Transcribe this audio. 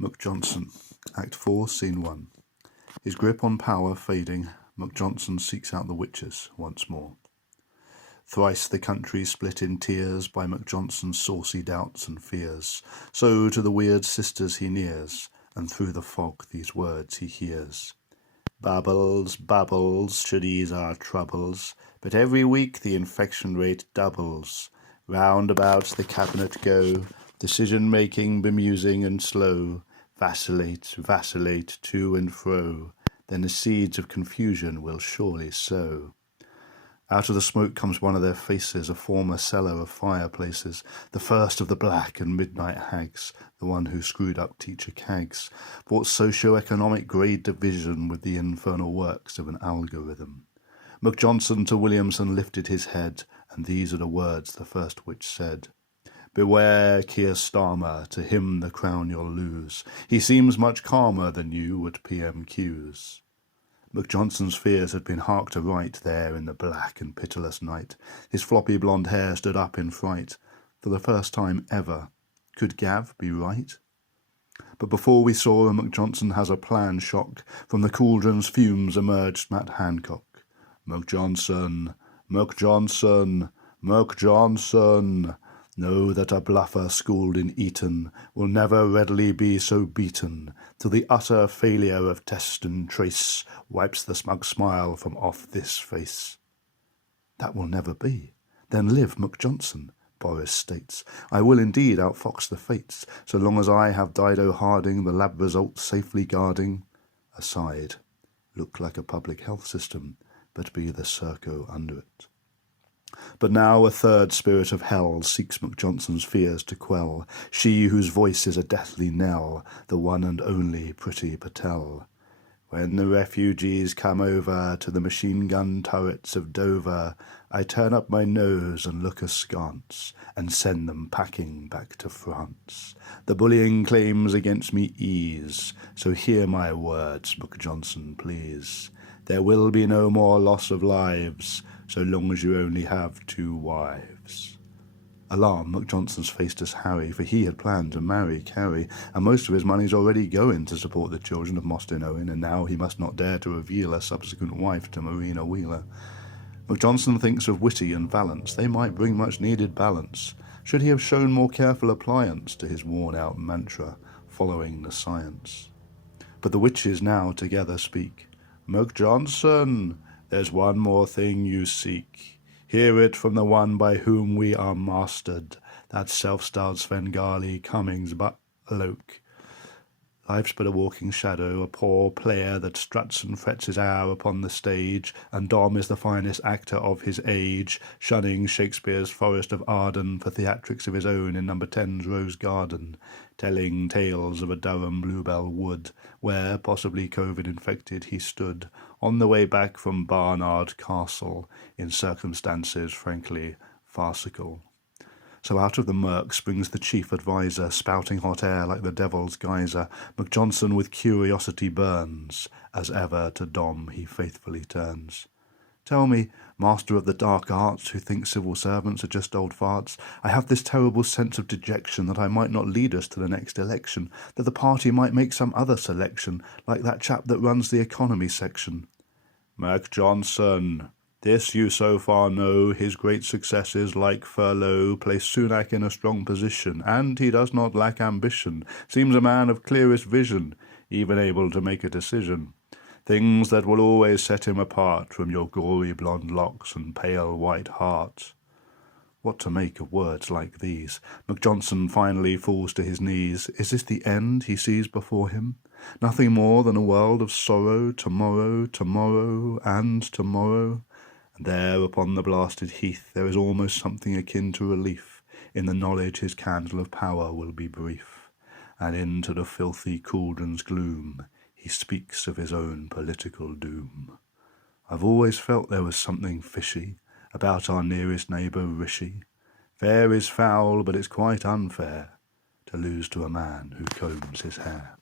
MacJohnson Act 4, Scene 1. His grip on power fading, MacJohnson seeks out the witches once more. Thrice the country split in tears by MacJohnson's saucy doubts and fears. So to the weird sisters he nears, and through the fog these words he hears. Bubbles, bubbles, should ease our troubles, but every week the infection rate doubles. Round about the cabinet go, decision-making bemusing and slow, vacillate, vacillate to and fro, then the seeds of confusion will surely sow. Out of the smoke comes one of their faces, a former seller of fireplaces, the first of the black and midnight hags, the one who screwed up teacher Cags, brought socio-economic grade division with the infernal works of an algorithm. MacJohnson to Williamson lifted his head, and these are the words the first witch said. Beware, Keir Starmer, to him the crown you'll lose. He seems much calmer than you at PMQs. MacJohnson's fears had been harked aright there in the black and pitiless night. His floppy blonde hair stood up in fright. For the first time ever, could Gav be right? But before we saw a MacJohnson has a plan shock, from the cauldron's fumes emerged Matt Hancock. MacJohnson, MacJohnson, MacJohnson. Know that a bluffer schooled in Eton will never readily be so beaten, till the utter failure of test and trace wipes the smug smile from off this face. That will never be. Then live MacJohnson, Boris states. I will indeed outfox the fates, so long as I have Dido Harding the lab results safely guarding. Aside, look like a public health system, but be the Serco under it. But now a third spirit of hell seeks MacJohnson's fears to quell, she whose voice is a deathly knell, the one and only Priti Patel. When the refugees come over to the machine-gun turrets of Dover, I turn up my nose and look askance, and send them packing back to France. The bullying claims against me ease, so hear my words, MacJohnson, please. There will be no more loss of lives, so long as you only have 2 wives. Alarmed, MacJohnson's faced as Harry, for he had planned to marry Carrie, and most of his money's already going to support the children of Mostyn Owen, and now he must not dare to reveal a subsequent wife to Marina Wheeler. MacJohnson thinks of Witty and Valence. They might bring much-needed balance. Should he have shown more careful appliance to his worn-out mantra, following the science? But the witches now together speak. MacJohnson, there's one more thing you seek. Hear it from the one by whom we are mastered, that self-styled Svengali Cummings Loke. Life's but a walking shadow, a poor player that struts and frets his hour upon the stage, and Dom is the finest actor of his age, shunning Shakespeare's Forest of Arden for theatrics of his own in number 10's Rose Garden, telling tales of a Durham bluebell wood, where, possibly COVID-infected, he stood, on the way back from Barnard Castle, in circumstances frankly farcical. So out of the murk springs the chief adviser, spouting hot air like the devil's geyser. MacJohnson with curiosity burns, as ever to Dom he faithfully turns. Tell me, master of the dark arts, who thinks civil servants are just old farts, I have this terrible sense of dejection that I might not lead us to the next election, that the party might make some other selection, like that chap that runs the economy section. MacJohnson, this you so far know, his great successes like furlough place Sunak in a strong position, and he does not lack ambition, seems a man of clearest vision, even able to make a decision. Things that will always set him apart from your gory blonde locks and pale white heart. What to make of words like these? MacJohnson finally falls to his knees. Is this the end he sees before him? Nothing more than a world of sorrow, tomorrow, tomorrow, and tomorrow? And there upon the blasted heath there is almost something akin to relief, in the knowledge his candle of power will be brief, and into the filthy cauldron's gloom he speaks of his own political doom. I've always felt there was something fishy about our nearest neighbour Rishi. Fair is foul, but it's quite unfair to lose to a man who combs his hair.